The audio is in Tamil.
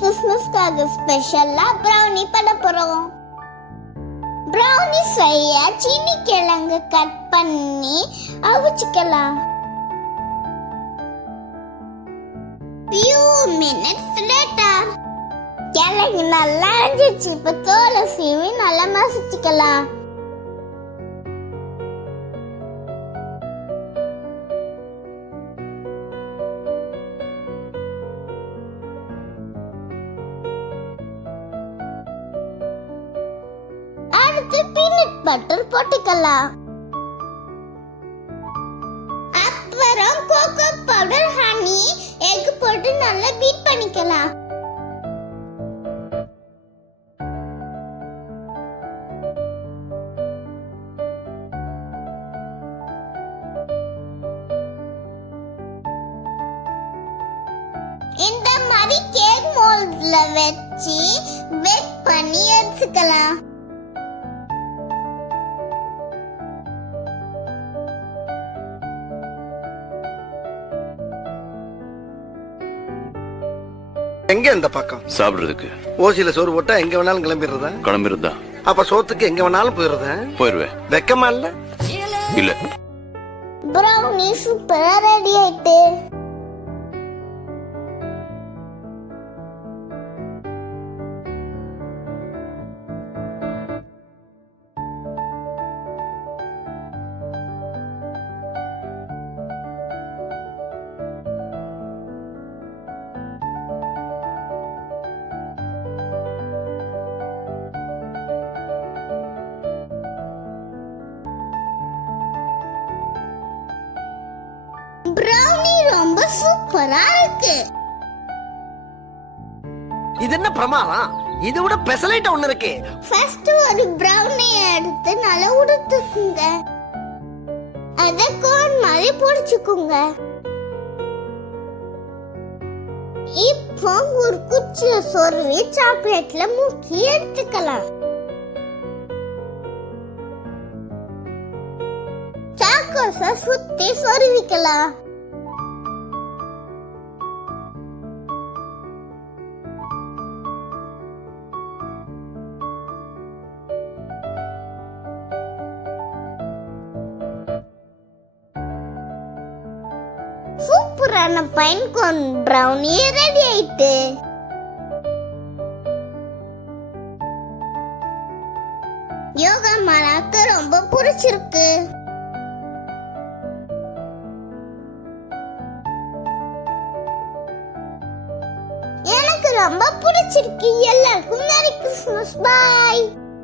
கிறிஸ்மஸ்க்காக ஸ்பெஷலா ப்ரௌனி பண்ண போறோம். ப்ரௌனி செய்ய சீனி கிழங்கு கட் பண்ணி அவிச்சுக்கலாம். few minutes later கிழங்கு நல்லா அரைஞ்சிச்சு. இப்ப தோலை சீவி நல்லா மசிச்சுக்கலாம். அடுத்து பீனட் பட்டர் போட்டுக்கலாம். அப்புறம் கோகோ பவுடர், ஹனி, எக் போட்டு நல்லா பீட் பண்ணிக்கலாம். இந்த மாதிரி கேக் மோல்ட்ல வச்சு பேக் பண்ணி எடுத்துக்கலாம். எங்க இந்த பக்கம் சாப்பிடுறதுக்கு ஓசியில சோறு போட்டா எங்க வேணாலும் கிளம்பிருந்தா அப்ப சோத்துக்கு எங்க வேணாலும் போயிருவேன். வெக்கமா இல்ல? இல்ல. ப்ரௌனி சூப்பரா ரெடி ஆயிட்டு. ப்ரௌனி ரொம்ப சூப்பரா இருக்கு. இது என்ன பிரமாதம்? இது விட பெசலைட் ஒண்ணு இருக்கு. ஃபர்ஸ்ட் ஒரு ப்ரௌனி எடுத்து நல்லா உடுத்துக்குங்க. அத கோன் மாதிரி பொரிச்சுக்குங்க. இப்போ ஒரு குச்சிய சொருவி சாக்லேட்ல முக்கி எடுத்துக்கலாம். சாக்கோஸ சுத்தி சொருவிக்கலாம். சூப்பரான பைன் கோன் ப்ரௌனி ரெடி ஆயிட்டு. யோகா மனாக்கு ரொம்ப பிடிச்சிருக்கு. எனக்கு ரொம்ப பிடிச்சிருக்கு. எல்லாருக்கும் மேரி கிறிஸ்மஸ். பாய்.